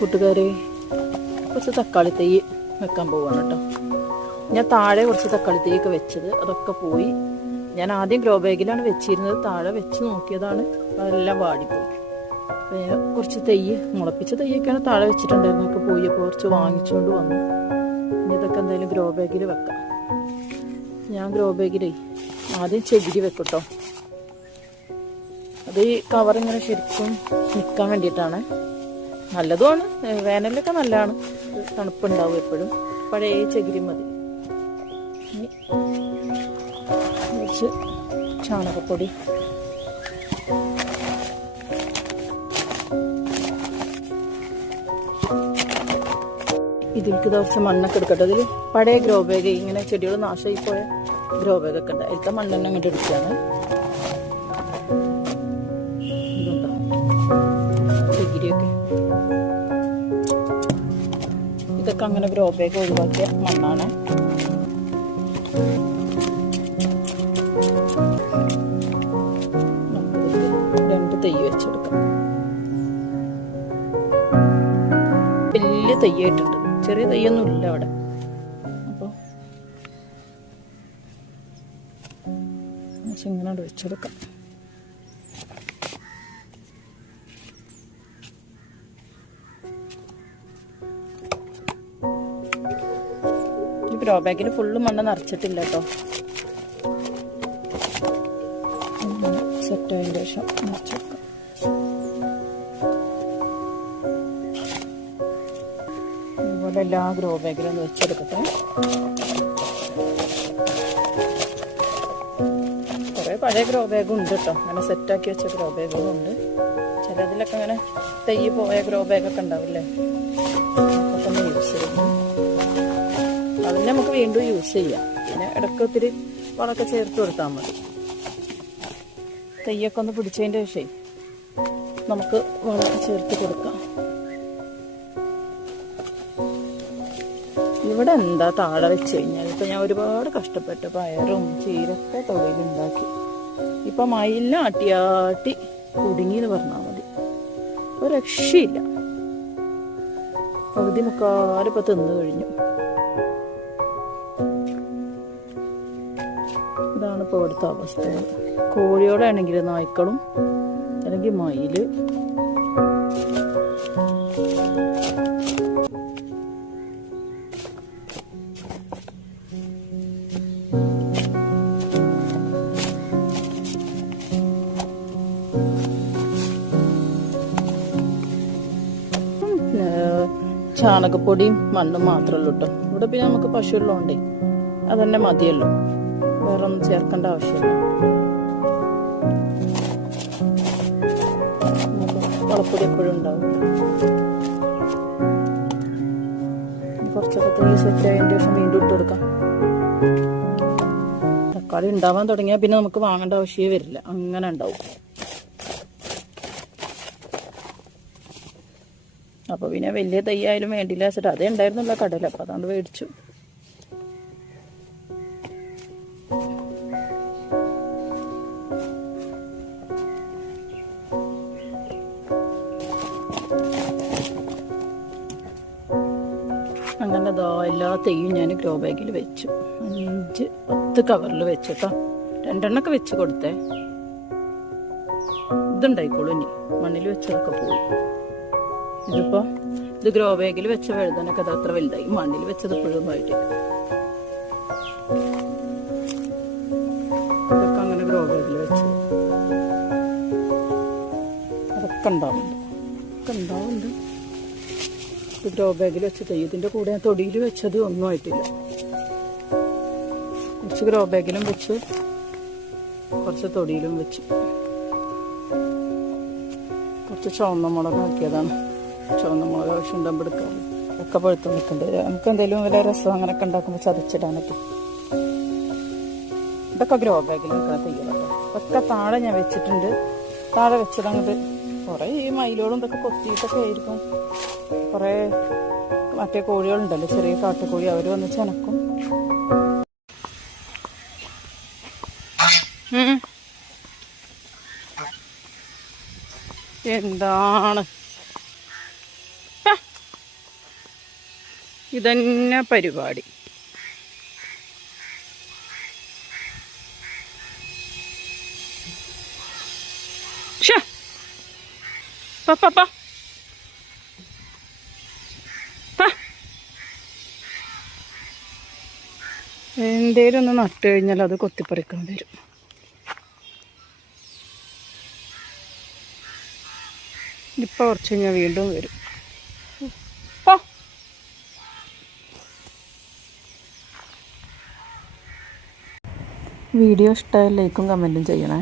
കൂട്ടുകാരെ കുറച്ച് തക്കാളി തൈ വെക്കാൻ പോവാണ് കേട്ടോ. ഞാൻ താഴെ കുറച്ച് തക്കാളി തൈയൊക്കെ വെച്ചത് അതൊക്കെ പോയി. ഞാൻ ആദ്യം ഗ്രോ ബാഗിലാണ് വെച്ചിരുന്നത് താഴെ വെച്ച് നോക്കിയതാണ് അതെല്ലാം വാടിപ്പോയി. കുറച്ച് തൈ മുളപ്പിച്ച തൈയൊക്കെയാണ് താഴെ വെച്ചിട്ടുണ്ടായിരുന്നു ഒക്കെ പോയി. അപ്പോൾ കുറച്ച് വാങ്ങിച്ചുകൊണ്ട് വന്നു. ഇനി ഇതൊക്കെ എന്തായാലും ഗ്രോ ബാഗിൽ വെക്കാം. ഞാൻ ഗ്രോ ബാഗിലേ ആദ്യം ചെകിരി വെക്കട്ടോ കേട്ടോ അത് ഈ കവറിങ്ങനെ ശരിക്കും നിൽക്കാൻ വേണ്ടിയിട്ടാണ്. നല്ലതുമാണ്. വേനലൊക്കെ നല്ലതാണ്. തണുപ്പുണ്ടാവും എപ്പോഴും. പഴയ ചകിരി മതി. കുറച്ച് ചാണകപ്പൊടി. ഇതിൽക്ക് ദിവസം മണ്ണൊക്കെ എടുക്കട്ടെ. അതിൽ പഴയ ഗ്രോ ബാഗ് ഇങ്ങനെ ചെടികൾ നാശമായി പോയ ഗ്രോ ഒക്കെ ഉണ്ട്. അതിലത്തെ മണ്ണെണ്ണ ഇങ്ങോട്ട് എടുക്കുകയാണ്. ഇതൊക്കെ അങ്ങനെ ഗ്രോ ബാഗ് ഒഴിവാക്കിയ മണ്ണാണ്. രണ്ട് തൈ വെച്ചെടുക്കാം വലിയ തെയ്യായിട്ടുണ്ട് ചെറിയ തയ്യൊന്നും ഇല്ല അവിടെ. അപ്പോൾ ഇങ്ങനെ വെച്ചെടുക്കാം ഗ്രോ ബാഗിൽ ഫുള്ള് മണ്ണ് നിറച്ചിട്ടില്ല കേട്ടോ സെറ്റ് ശേഷം നിറച്ച് എല്ലാ ഗ്രോ ബാഗിലും വെച്ചെടുക്കട്ടെ. കുറേ പഴയ ഗ്രോ ബാഗും ഉണ്ട് കേട്ടോ അങ്ങനെ സെറ്റാക്കി വെച്ച ഗ്രോ ബാഗുകളുണ്ട് ചിലതിലൊക്കെ അങ്ങനെ തെയ്യ് പോയ ഗ്രോ ബാഗൊക്കെ ഉണ്ടാവില്ലേ? അതിന് നമുക്ക് വീണ്ടും യൂസ് ചെയ്യാം. പിന്നെ ഇടയ്ക്ക് ഒത്തിരി വളമൊക്കെ ചേർത്ത് കൊടുത്താൽ മതി. തയ്യൊക്കെ ഒന്ന് പിടിച്ചതിന്റെ ശേഷം നമുക്ക് വളമൊക്കെ ചേർത്ത് കൊടുക്കാം. ഇവിടെ എന്താ താഴെ വെച്ച് കഴിഞ്ഞാൽ ഇപ്പം ഞാൻ ഒരുപാട് കഷ്ടപ്പെട്ട് പയറും ചീരൊക്കെ തൊഴിലുണ്ടാക്കി. ഇപ്പം മയിലിനെ ആട്ടിയാട്ടി കുടുങ്ങി എന്ന് പറഞ്ഞാൽ മതി. ഒരു രക്ഷയില്ല. പകുതി മുക്കാലിപ്പോൾ തിന്നു കഴിഞ്ഞു. ഇപ്പോൾ ഇവിടുത്തെ അവസ്ഥകൾ കോഴിയോടാണെങ്കിൽ നായ്ക്കളും അല്ലെങ്കിൽ ഏഹ് ചാണകപ്പൊടിയും മണ്ണും മാത്രമേ ഇവിടെ പിന്നെ നമുക്ക് പശു ഉള്ളതുകൊണ്ടേ അതന്നെ മതിയല്ലോ. വേറെ ഒന്നും ചേർക്കേണ്ട ആവശ്യമില്ല. മുളപ്പൊടി എപ്പോഴും ഉണ്ടാവും. കുറച്ചൊക്കെ തുണി സെറ്റ് ആയതിന്റെ ശേഷം വീണ്ടും ഇട്ട് കൊടുക്കാം. തക്കാളി ഉണ്ടാവാൻ തുടങ്ങിയാൽ പിന്നെ നമുക്ക് വാങ്ങേണ്ട ആവശ്യമേ വരില്ല. അങ്ങനെ ഉണ്ടാവും. അപ്പോൾ പിന്നെ വലിയ തൈ ആയാലും വേണ്ടില്ല. വെച്ചിട്ട് അതേ ഉണ്ടായിരുന്നില്ല കടയിൽ അപ്പോൾ അതുകൊണ്ട് മേടിച്ചു. എല്ലാ തെയ്യും ഞാൻ ഗ്രോ ബാഗിൽ വെച്ചു. അഞ്ച് പത്ത് കവറിൽ വെച്ചു കേട്ടോ രണ്ടെണ്ണൊക്കെ വെച്ച് കൊടുത്തേ. ഇതുണ്ടായിക്കോളൂ ഇനി. മണ്ണിൽ വെച്ചതൊക്കെ പോയി. ഇതിപ്പോ ഇത് ഗ്രോ ബാഗിൽ വെച്ച വഴുതനൊക്കെ അത് അത്ര വലുതായി. മണ്ണിൽ വെച്ചത് ഇപ്പോഴും ആയിട്ട് ഇതൊക്കെ അങ്ങനെ ഗ്രോ ബാഗിൽ വെച്ച്. അതൊക്കെ ഉണ്ടാവുന്നുണ്ട്. ഒക്കെ ഉണ്ടാവുന്നുണ്ട്. ഗ്രോ ബാഗിൽ വെച്ചത് ഇതിന്റെ കൂടെ ഞാൻ തൊടിയിൽ വെച്ചത് ഒന്നും ആയിട്ടില്ല. കുറച്ച് ഗ്രോ ബാഗിലും വെച്ചു കുറച്ച് തൊടിയിലും വെച്ചു. കുറച്ച് ചുവന്ന മുളക് ആക്കിയതാണ്. ചുവന്ന മുളക് ആവശ്യം എടുക്കാം. ഒക്കെ പഴുത്ത് നിൽക്കുന്നുണ്ട് നമുക്ക് എന്തെങ്കിലും വല്ല രസം അങ്ങനെയൊക്കെ ഉണ്ടാക്കുമ്പോൾ ചതച്ചിടാനൊക്കെ ഇതൊക്കെ ഗ്രോ ബാഗിൽ നിൽക്കുന്ന തയ്യലട്ടോ ഒക്കെ താഴെ ഞാൻ വെച്ചിട്ടുണ്ട്. താഴെ വെച്ചത് അങ്ങോട്ട് കുറേ ഈ മയിലോടും ഇതൊക്കെ കൊത്തിയിട്ടൊക്കെ ആയിരിക്കും. കുറേ മറ്റേ കോഴികളുണ്ടല്ലോ ചെറിയ കാട്ടുകോഴി അവർ വന്ന് ചെനക്കും. എന്താണ്? ഇതന്നെ പരിപാടി. ശ്ശെ. എന്തേലും ഒന്ന് നട്ട് കഴിഞ്ഞാൽ അത് കൊത്തിപ്പറിക്കാൻ വരും. ഇപ്പോൾ കുറച്ച് കഴിഞ്ഞാൽ വീണ്ടും വരും. വീഡിയോ ഇഷ്ടമായ ലൈക്കും കമന്റും ചെയ്യണേ.